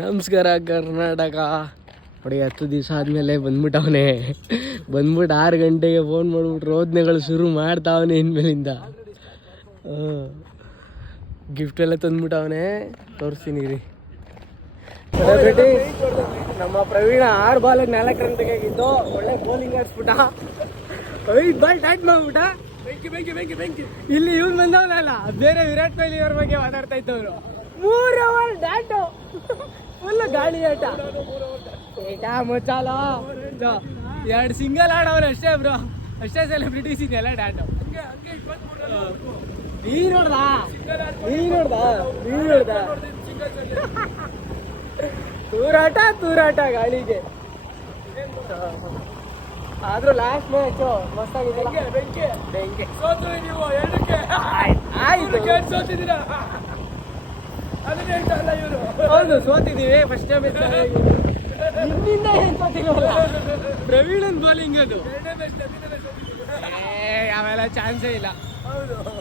ನಮಸ್ಕಾರ ಕರ್ನಾಟಕ. ನೋಡಿ 10 ದಿವಸ ಆದಮೇಲೆ ಬಂದ್ಬಿಟ್ಟವನೆ. ಬಂದ್ಬಿಟ್ಟು 6 ಗಂಟೆಗೆ ಫೋನ್ ಮಾಡಿಬಿಟ್ಟು ರೋದನೆಗಳು ಶುರು ಮಾಡ್ತಾವನೆ. ಇನ್ಮೇಲಿಂದ ಗಿಫ್ಟ್ ಎಲ್ಲ ತಂದ್ಬಿಟ್ಟವನೆ. ತೋರಿಸ್ತೀನಿ ರೀ. ಬೇಟಿ ನಮ್ಮ ಪ್ರವೀಣ 6 ಬಾಲಿಗೆ 4 ರನ್ ತೆಗಿದ್ದು. ಒಳ್ಳೆ ಬೌಲಿಂಗ್ ಆಡಿಸ್ಬಿಟ್ಟ. 5 ಬಾಲ್ ಟ್ಯಾಟ್ ಮಾಡ್ಬಿಟ್ಟ. ಬೆಂಕಿ ಇಲ್ಲಿ ಇವ್ನು ಬಂದವನಲ್ಲ, ಬೇರೆ ವಿರಾಟ್ ಕೊಹ್ಲಿ ಅವ್ರ ಬಗ್ಗೆ ಮಾತಾಡ್ತಾ ಇದ್ದವ್ರು. 3 ಓವರ್ ಡ್ಯಾಟು ಫುಲ್ ಗಾಳಿ ಆಟ. ಮುಚ್ಚಾಲ 2 ಸಿಂಗಲ್ ಆಡವ್ರೆ ಅಷ್ಟೇ ಬ್ರೋ. ಅಷ್ಟೇ ಸೆಲೆಬ್ರಿಟೀಸ್ ಇದೆಲ್ಲ ಡ್ಯಾಟು. ನೀ ನೋಡ್ದ ತೂರಾಟ ಗಾಳಿಗೆ. ಆದ್ರೂ ಲಾಸ್ಟ್ ಮ್ಯಾಚ್ ಮಸ್ತಾಗಿದೆ. ಹೌದು, ಸೋತಿದೀವಿ ಫಸ್ಟ್ ಟೈಮ್. ನಿನ್ನಿಂದ ಏನ್ ಸೋತಿಲ್ವಲ್ಲ. ಪ್ರವೀಣನ್ ಬೌಲಿಂಗ್ ಅದು ಅವೆಲ್ಲ ಚಾನ್ಸೇ ಇಲ್ಲ.